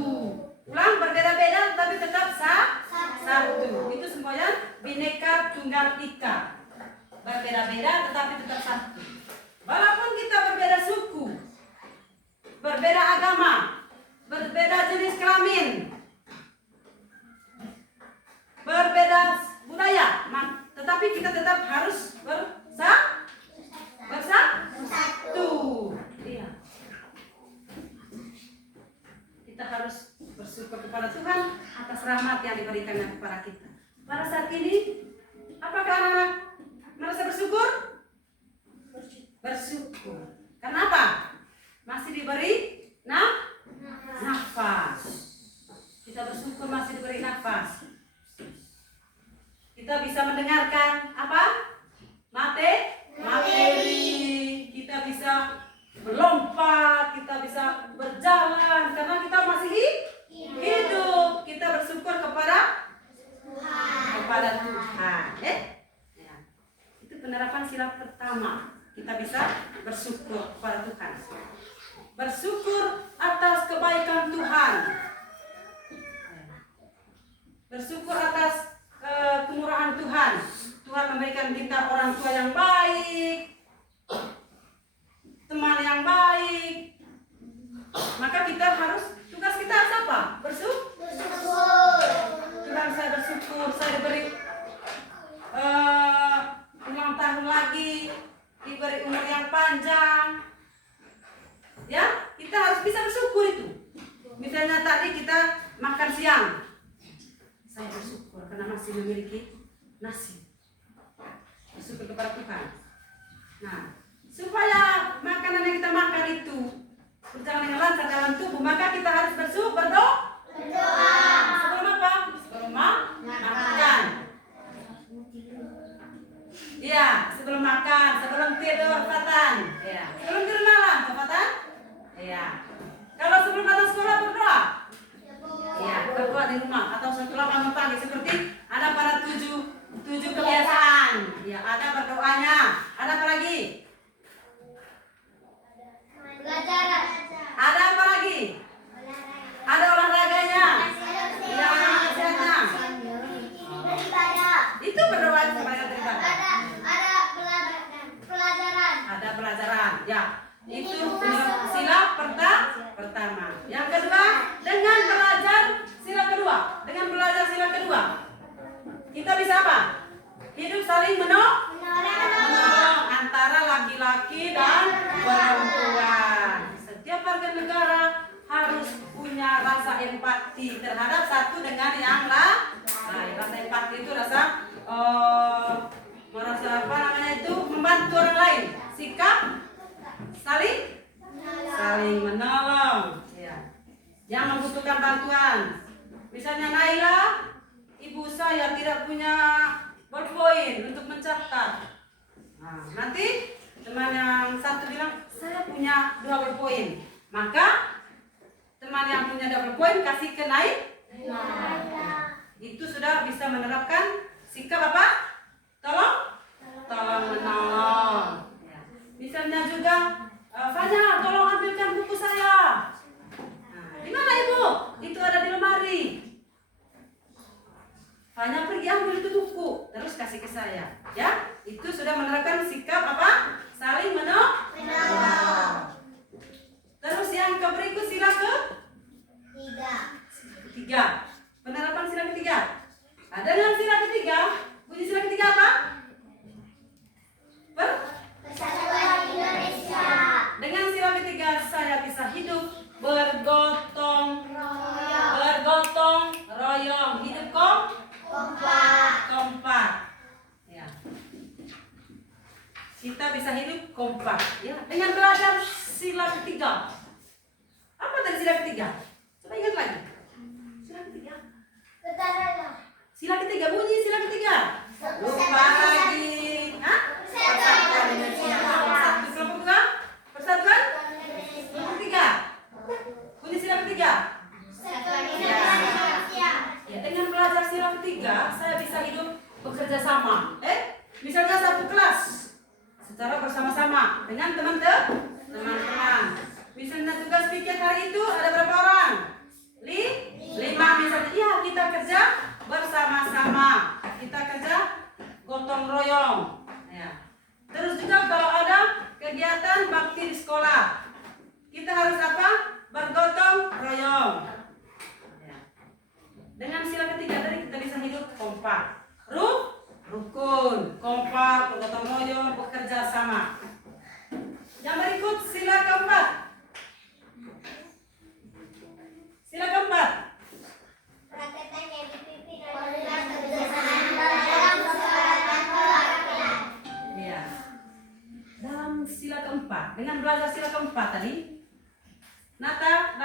Ulang, berbeda-beda tetapi tetap satu. Itu semuanya Bhinneka Tunggal Ika. Berbeda-beda tetapi tetap satu. Walaupun kita berbeda suku, berbeda agama, berbeda jenis kelamin, berbeda budaya, tetapi kita tetap harus bersatu. Iya. Kita harus bersyukur kepada Tuhan atas rahmat yang diberikan kepada kita. Pada saat ini, apakah anak-anak merasa bersyukur? Bersyukur. Kenapa? Masih diberi nafas. Kita bersyukur masih diberi nafas. Kita bisa mendengarkan apa? Materi. Kita bisa melompat, kita bisa berjalan karena kita masih hidup. Kita bersyukur kepada Tuhan. Ya. Itu penerapan sila pertama. Kita bisa bersyukur kepada Tuhan. Bersyukur atas kebaikan Tuhan. Bersyukur atas kemurahan Tuhan. Tuhan memberikan kita orang tua yang baik, teman yang baik. Maka kita tugas kita harus apa? Bersyukur. Tuhan, saya bersyukur saya diberi ulang tahun lagi, diberi umur yang panjang. Ya, kita harus bisa bersyukur itu. Misalnya tadi kita makan siang, saya bersyukur karena masih memiliki nasi. Bersyukur kepada Tuhan. Nah, supaya makanan yang kita makan itu berjalan dengan lancar dalam tubuh, maka kita harus berdoa. Sebelum apa? Sebelum makan. Ya, Itu sila pertama. Yang kedua, dengan belajar sila kedua. Dengan belajar sila kedua, kita bisa apa? Hidup saling menolong antara laki-laki dan perempuan. Setiap warga negara harus punya rasa empati terhadap satu dengan yang lain. Rasa empati itu merasa apa namanya itu membantu orang lain. Sikap saling menolong. Ya. Yang membutuhkan bantuan. Misalnya Naila, ibu saya tidak punya ballpoint untuk mencatat. Nah, nanti teman yang satu bilang saya punya 2 ballpoint. Maka teman yang punya 2 ballpoint kasih ke Naila. Itu sudah bisa menerapkan sikap apa? Tolong menolong. Ya. Misalnya juga, Fanya, tolong ambilkan buku saya. Nah, di mana ibu? Itu ada di lemari. Fanya pergi ambil itu buku, terus kasih ke saya. Ya, itu sudah menerapkan sikap apa? Saling menolong. Terus yang berikut sila ketiga. Penerapan sila ketiga. Dengan sila ketiga, bunyi sila ketiga apa? Persatuan Indonesia. Dengan sila ketiga saya bisa hidup bergotong royong, hidup kompak. Ya. Kita bisa hidup kompak. Ya. Dengan belajar sila ketiga. Apa tadi sila ketiga? Coba ingat lagi. Sila ketiga. Sila ketiga, bunyi sila ketiga. Lupa lagi. Hah? Persatuan Indonesia. Persatuan kelompok 3. Bunyi sila ketiga. Ya, dengan belajar sila ketiga, saya bisa hidup bekerja sama. Misalnya satu kelas secara bersama-sama dengan teman-teman. Misalnya tugas pikir hari itu ada berapa orang? 5 misalnya. Iya, kita kerja bersama-sama. Kita kerja gotong royong. Ya. Terus juga kalau ada kegiatan bakti di sekolah, kita harus apa? Bergotong royong. Ya. Dengan sila ketiga tadi kita bisa hidup kompak, rukun, kompak, bergotong royong, bekerja sama. Yang berikut sila keempat. Sila keempat. Praktekkan yang dipimpin oleh kebijaksanaan dalam kesepakatan keluarga. Ya. Dalam sila keempat, dengan belajar sila keempat tadi, Nata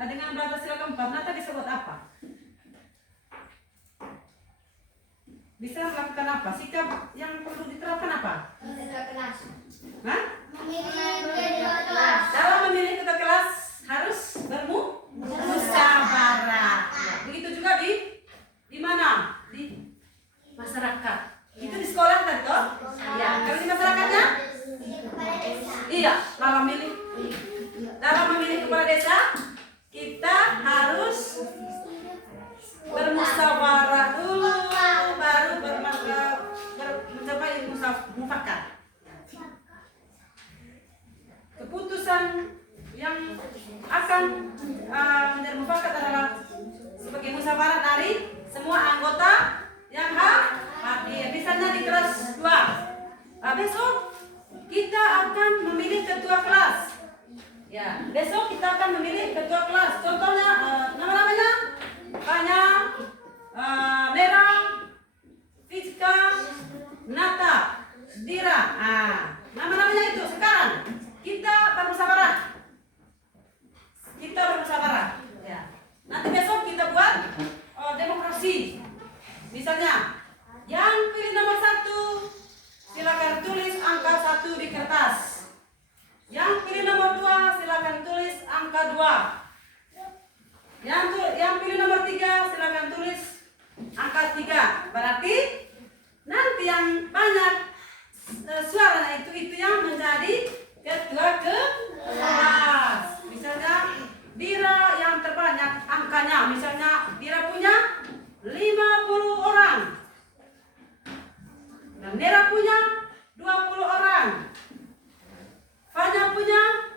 dengan belajar sila keempat, Nata bisa buat apa? Bisa melakukan apa? Sikap yang perlu diterapkan apa? Hah? Dalam memilih ketua kelas harus bermusyawarah. Ya. Begitu juga di mana? Di masyarakat. Itu di sekolah kan toh? Ya. Kalau di masyarakatnya? Iya. Dalam memilih kepala desa, kita harus bermusyawarah dulu, baru mencapai mufakat. Keputusan yang akan menjadi mufakat adalah sebagai musyawarah dari semua anggota yang hadir. Misalnya di kelas 2, besok kita akan memilih ketua kelas. Ya, besok kita akan memilih ketua kelas. Contohnya nama-namanya banyak, Mera, Fiska, Nata, Dira. Nama-namanya itu sekarang kita bermusyawarah. Ya. Nanti besok kita buat demokrasi. Misalnya, yang pilih nomor 1 silakan tulis angka 1 di kertas. Yang pilih nomor 2 silakan tulis angka 2. Yang pilih nomor 3 silakan tulis angka 3. Berarti nanti yang banyak suaranya itu yang menjadi ketua kelas. Misalnya Dira yang terbanyak angkanya, misalnya Dira punya 50 orang dan Nera punya 20 orang, Fanya punya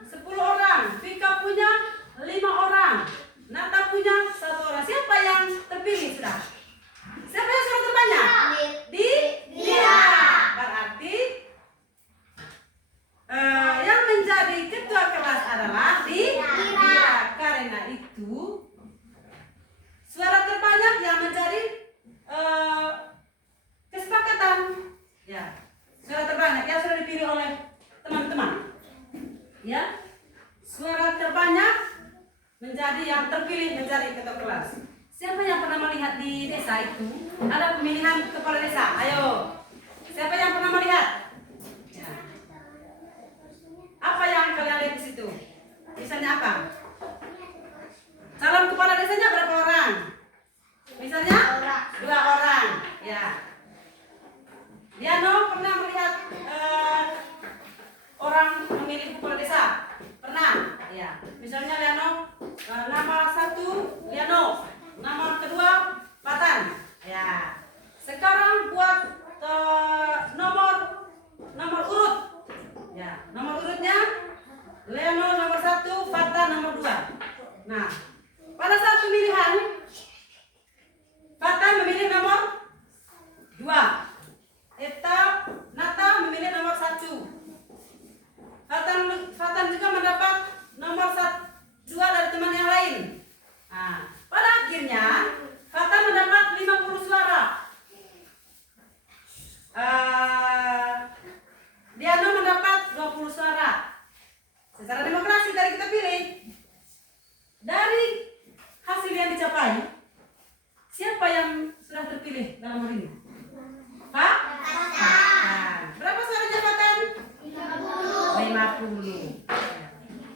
suara terbanyak menjadi yang terpilih menjadi ketua kelas. Siapa yang pernah melihat di desa itu ada pemilihan kepala desa? Ayo, siapa yang pernah melihat? Ya. Apa yang kalian lihat di situ? Misalnya apa? Calon kepala desanya berapa orang? Misalnya 2 orang. Ya. Diano pernah melihat orang memilih kepala desa? Pernah? Ya. Misalnya Liano, nama 1 Liano, nama kedua Patan. Ya. Sekarang buat nomor urut. Ya, nomor urutnya Liano nomor 1, Patan nomor 2. Nah, pada saat pemilihan Patan memilih nomor 2. Nata memilih nomor 1. Fatan juga mendapat nomor 2 dari teman yang lain. Nah, pada akhirnya Fatan mendapat 50 suara. Diano mendapat 20 suara. Secara demokrasi dari kita pilih. Dari hasil yang dicapai, siapa yang sudah terpilih dalam hal ini? Pak? Fatan. Berapa suaranya Fatan? 50.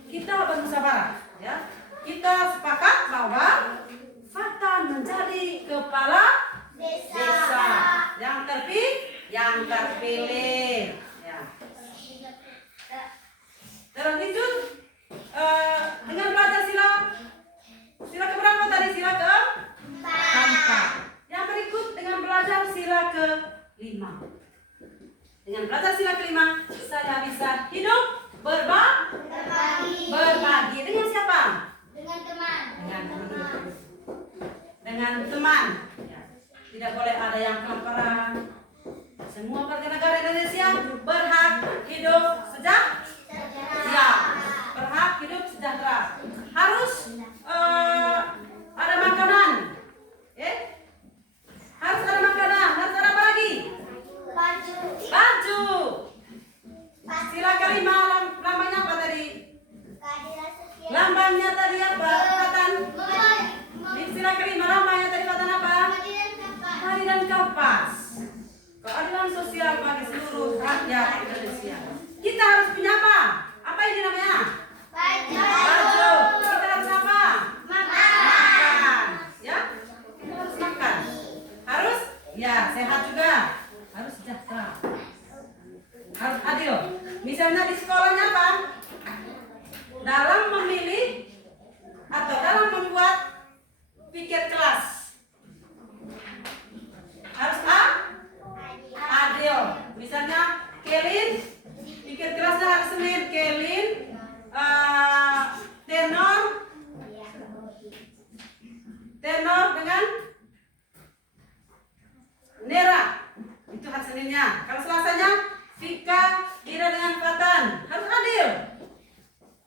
Kita bermusyawarah, ya. Kita sepakat bahwa Fatan menjadi kepala desa yang terpilih. Ya. Terus itu dengan belajar sila keberapa tadi? Sila keempat. Yang berikut dengan belajar sila ke-5. Dengan belajar sila ke-5, saya bisa hidup berbagi. Dengan siapa? Dengan teman. Ya. Tidak boleh ada yang kelaparan. Semua warga negara Indonesia berhak hidup sejahtera. Berhak hidup sejahtera. Harus ada makanan. Harus ada makanan. Harus ada apa lagi? Baju. Sila ke-5 lambangnya apa tadi? Lambangnya tadi apa? Fatan. Di sila ke-5 lambangnya tadi Fatan apa? Hari dan kapas. Keadilan sosial bagi seluruh rakyat Indonesia. Kita harus punya apa? Apa ini namanya? Baju. Kita harus apa? Makan. Ya? Kita harus makan. Harus? Ya, sehat juga. Harus sejahtera. Harus adil. Misalnya di sekolahnya apa? Dalam memilih atau dalam membuat piket kelas harus adil. Misalnya Kelin piket kelasnya hari Senin. Kelin tenor dengan Nera itu hari Seninnya. Kalau Selasanya Vika Ira dengan Fatan. Harus adil.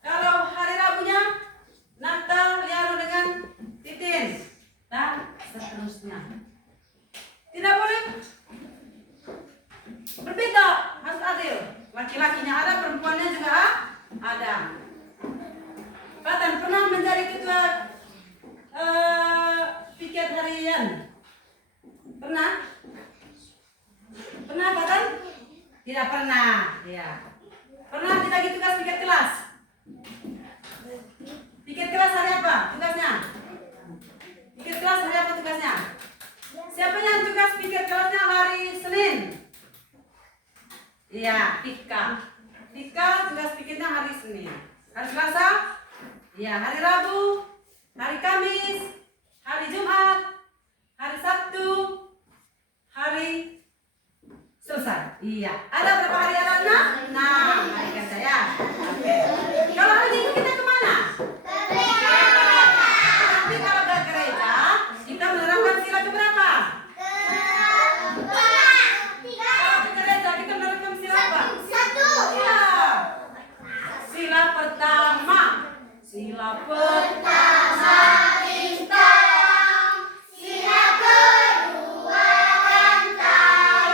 Kalau hari Rabunya Natal Liano dengan Titin dan seterusnya. Tidak boleh berbeda, harus adil. Laki-lakinya ada, perempuannya juga ada. Fatan pernah menjadi ketua piket harian. Pernah? Pernah Fatan? Tidak pernah. Ya. Pernah dibagi tugas piket kelas? Piket kelas hari apa tugasnya? Piket kelas hari apa tugasnya? Siapa yang tugas piket kelasnya hari Senin? Iya, Vika. Vika tugas piketnya hari Senin. Hari Selasa? Iya, hari Rabu, hari Kamis, hari Jumat, hari Sabtu, hari selesai. Iya. Ada berapa hari adanya? 6. Berikan saya. Oke. Kalau hari Minggu kita kemana? Nanti kalau ke gereja kita menerapkan sila keberapa? Kalau ke gereja kita menerapkan sila apa? 1. Iya. Sila pertama. Sila pertama kita. Sila kedua rantai.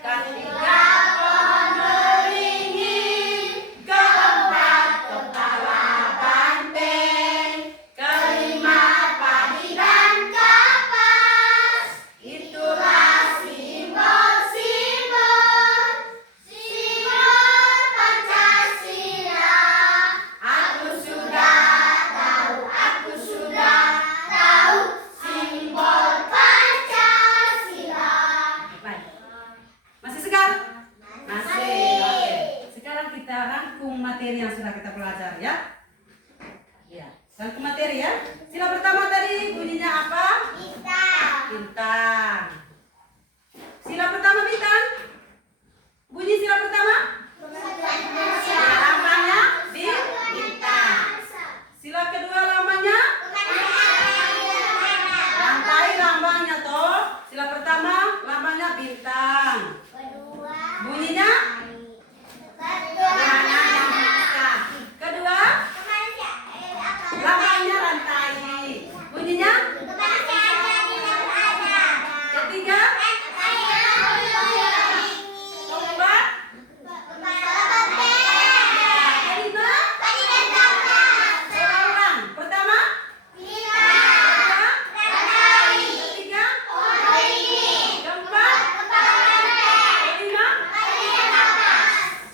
Ketiga pohon beringin. Keempat kepala belajar ya. Ya, dan ke materi ya. Sila pertama tadi bunyinya apa? Bintang. Bintang. Sila pertama bintang. Bunyi sila pertama? Lambangnya bintang. Sila kedua lambangnya? Rantai lambangnya toh. Sila pertama lambangnya bintang. Bunyinya? Kedua lambangnya rantai. Bunyinya? Ketiga? Keempat? Kelima? Seorang. Pertama? Ketiga? Keempat? Kelima?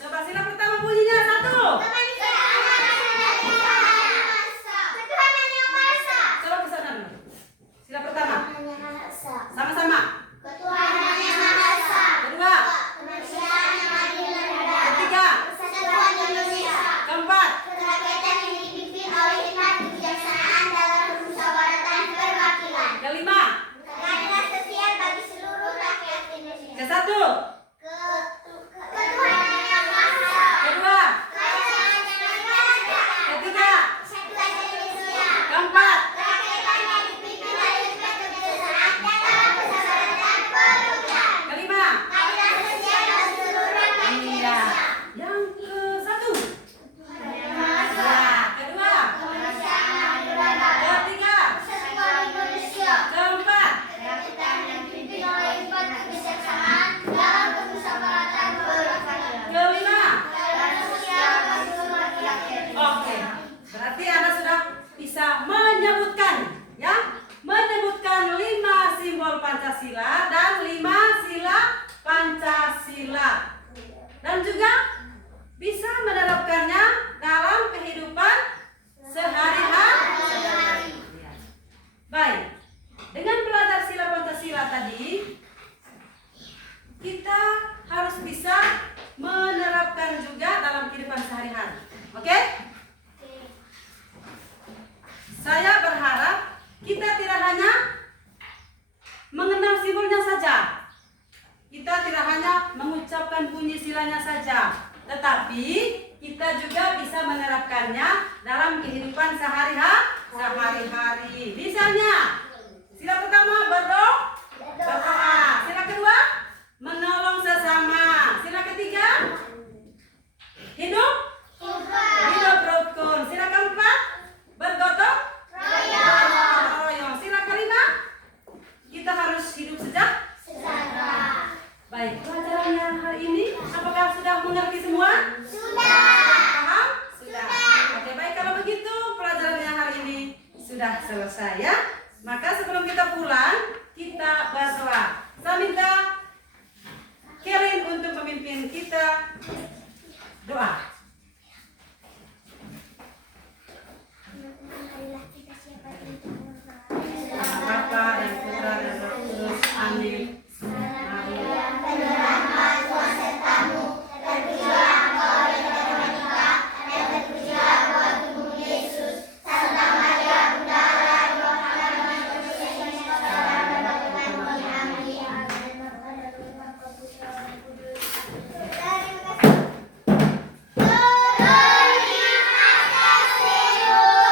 Coba sila pertama bunyinya satu. Coba ke sana dulu. Sila pertama. Sama-sama. Kedua. Ketiga. Keempat. Kelima. Ke satu. Kedua. Ketiga. Keempat. Kelima. Iya. Yang ke satu. Ya. Kedua. Ketiga. Keempat. Kelima. Oke. Berarti Anda sudah bisa menyebutkan ya, menyebutkan 5 simbol Pancasila dan 5 sila Pancasila. Dan juga bisa menerapkannya dalam kehidupan sehari-hari. Baik. Dengan belajar sila Pancasila tadi, kita harus bisa menerapkan juga dalam kehidupan sehari-hari. Oke? Saya berharap kita tidak hanya mengenal simbolnya saja. Kita tidak hanya mengucapkan bunyi silanya saja, tetapi kita juga bisa menerapkannya dalam kehidupan sehari-hari. Misalnya, sila pertama berdoa. Sila kedua menolong sesama. Sila ketiga hidup rukun. Sila keempat bergotong royong. Sila kelima kita harus hidup sejahtera. Baik, pelajarannya hari ini apakah sudah mengerti semua? Paham? Sudah. Oke, baik, kalau begitu pelajarannya hari ini sudah selesai ya. Maka sebelum kita pulang, kita berdoa. Saya minta Kevin untuk memimpin kita doa.